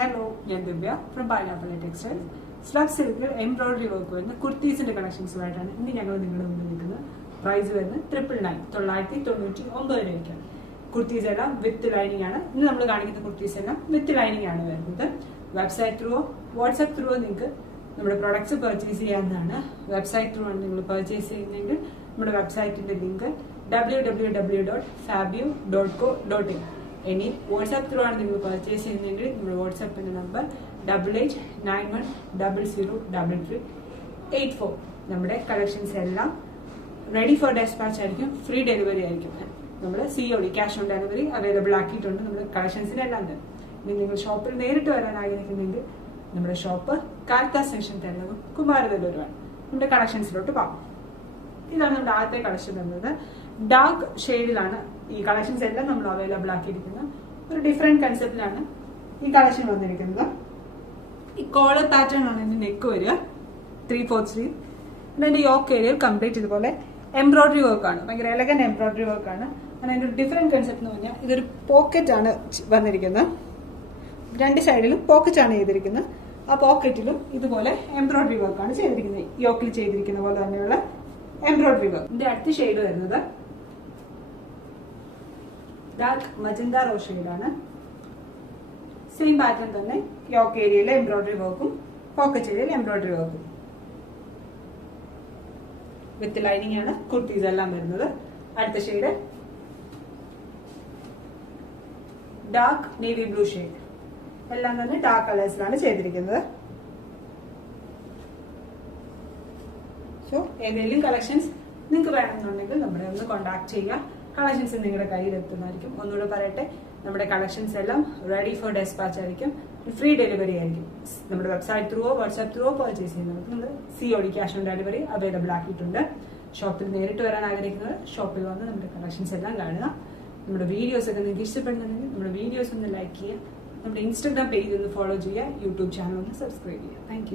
Hello, ഞാൻ Divya from pineapple textiles. Slub സിൽക്കിൽ embroidery work വരുന്ന കുർത്തീസിന്റെ കളക്ഷൻസുമായിട്ടാണ് ഇന്ന് ഞങ്ങൾ നിങ്ങളുടെ മുന്നിൽ നിൽക്കുന്നത്. പ്രൈസ് വരുന്നത് 999 രൂപയ്ക്കാണ്. കുർത്തീസ് എല്ലാം വിത്ത് ലൈനിങ് ആണ്. ഇന്ന് നമ്മൾ കാണിക്കുന്ന കുർത്തീസ് എല്ലാം വിത്ത് ലൈനിങ് ആണ് വരുന്നത്. വെബ്സൈറ്റ് ത്രൂവോ വാട്സ്ആപ്പ് ത്രൂവോ നിങ്ങൾക്ക് നമ്മുടെ പ്രൊഡക്ട്സ് പർച്ചേസ് ചെയ്യാവുന്നതാണ്. വെബ്സൈറ്റ് ത്രൂ ആണ് നിങ്ങൾ പർച്ചേസ് ചെയ്യുന്നതെങ്കിൽ നമ്മുടെ വെബ്സൈറ്റിന്റെ ലിങ്ക് www.fabio.co.in. ഇനി വാട്സ്ആപ്പ് ത്രൂ ആണ് നിങ്ങൾ പർച്ചേസ് ചെയ്യുന്നതെങ്കിൽ നമ്മുടെ വാട്സ്ആപ്പിന്റെ നമ്പർ 8891003384. നമ്മുടെ കളക്ഷൻസ് എല്ലാം റെഡി ഫോർ ഡെസ്പാച്ച് ആയിരിക്കും. ഫ്രീ ഡെലിവറി ആയിരിക്കും. നമ്മൾ COD cash on delivery available ആക്കിയിട്ടുണ്ട് നമ്മുടെ കളക്ഷൻസിനെല്ലാം തന്നെ. ഇനി നിങ്ങൾ ഷോപ്പിൽ നേരിട്ട് വരാൻ ആഗ്രഹിക്കുന്നെങ്കിൽ നമ്മുടെ ഷോപ്പ് കാർത്താ സെക്ഷൻ തരുന്നതും കുമാരവല്ലൂരുമാണ്. നമ്മുടെ കളക്ഷൻസിലോട്ട് പോകാം. ഇതാണ് നമ്മുടെ ആദ്യത്തെ കളക്ഷൻ വരുന്നത്. ഡാർക്ക് ഷെയ്ഡിലാണ് ഈ കളക്ഷൻസ് എല്ലാം നമ്മൾ അവൈലബിൾ ആക്കിയിരിക്കുന്നത്. ഒരു ഡിഫറെന്റ് കൺസെപ്റ്റിലാണ് ഈ കളക്ഷൻ വന്നിരിക്കുന്നത്. ഈ കോളർ പാറ്റേൺ ആണ് ഇതിന്റെ നെക്ക് വരിക, 3/4 സ്ലീവ്. ഇതിന്റെ യോക്ക് ഏരിയയിൽ കംപ്ലീറ്റ് ഇതുപോലെ എംബ്രോയിഡറി വർക്കാണ്, ഭയങ്കര എലഗന്റ് എംബ്രോയിഡറി വർക്കാണ്. അതിന്റെ ഒരു ഡിഫറെന്റ് കൺസെപ്റ്റ് എന്ന് പറഞ്ഞാൽ ഇതൊരു പോക്കറ്റ് ആണ് വന്നിരിക്കുന്നത്. രണ്ട് സൈഡിലും പോക്കറ്റ് ആണ് ചെയ്തിരിക്കുന്നത്. ആ പോക്കറ്റിലും ഇതുപോലെ എംബ്രോയിഡറി വർക്കാണ് ചെയ്തിരിക്കുന്നത്. യോക്കിൽ ചെയ്തിരിക്കുന്ന പോലെ തന്നെയുള്ള എംബ്രോയിഡറി വർക്ക്. ഇതിന്റെ അടുത്ത ഷെയ്ഡ് വരുന്നത് ഡാർക്ക് മജന്ത റോസ് ഷെയ്ഡാണ്. സെയിം പാറ്റേൺ തന്നെ യോക്ക് ഏരിയയിലെ എംബ്രോയിഡറി വർക്കും പോക്കറ്റ് ഏരിയയിൽ എംബ്രോയിഡറി വർക്കും വിത്ത് ലൈനിങ് ആണ് കുർത്തീസ് എല്ലാം വരുന്നത്. അടുത്ത shade dark navy blue shade. എല്ലാം തന്നെ ഡാർക്ക് കളേഴ്സിലാണ് ചെയ്തിരിക്കുന്നത്. സോ ഏതെങ്കിലും കളക്ഷൻസ് നിങ്ങൾക്ക് വേണമെന്നുണ്ടെങ്കിൽ നമ്മളെ ഒന്ന് കോൺടാക്ട് ചെയ്യുക. കളക്ഷൻസ് നിങ്ങളുടെ കയ്യിൽ എത്തുന്നതായിരിക്കും. ഒന്നുകൂടെ പറയട്ടെ, നമ്മുടെ കളക്ഷൻസ് എല്ലാം റെഡി ഫോർ ഡെസ്പാച്ച് ആയിരിക്കും. ഫ്രീ ഡെലിവറി ആയിരിക്കും. നമ്മുടെ വെബ്സൈറ്റ് ത്രൂവോ വാട്സ്ആപ്പ് ത്രൂവോ പർച്ചേസ് ചെയ്യുന്നവർക്ക് നമ്മൾ COD cash on delivery available ആക്കിയിട്ടുണ്ട്. ഷോപ്പിൽ നേരിട്ട് വരാൻ ആഗ്രഹിക്കുന്നത് ഷോപ്പിൽ വന്ന് നമ്മുടെ കളക്ഷൻസ് എല്ലാം കാണുക. നമ്മുടെ വീഡിയോസ് ഒക്കെ നിങ്ങൾക്ക് ഇഷ്ടപ്പെടുന്നുണ്ടെങ്കിൽ നമ്മുടെ വീഡിയോസ് ഒന്ന് ലൈക്ക് ചെയ്യുക. നമ്മുടെ ഇൻസ്റ്റാഗ്രാം പേജ് ഒന്ന് ഫോളോ ചെയ്യുക. യൂട്യൂബ് ചാനൽ ഒന്ന് സബ്സ്ക്രൈബ് ചെയ്യുക. താങ്ക്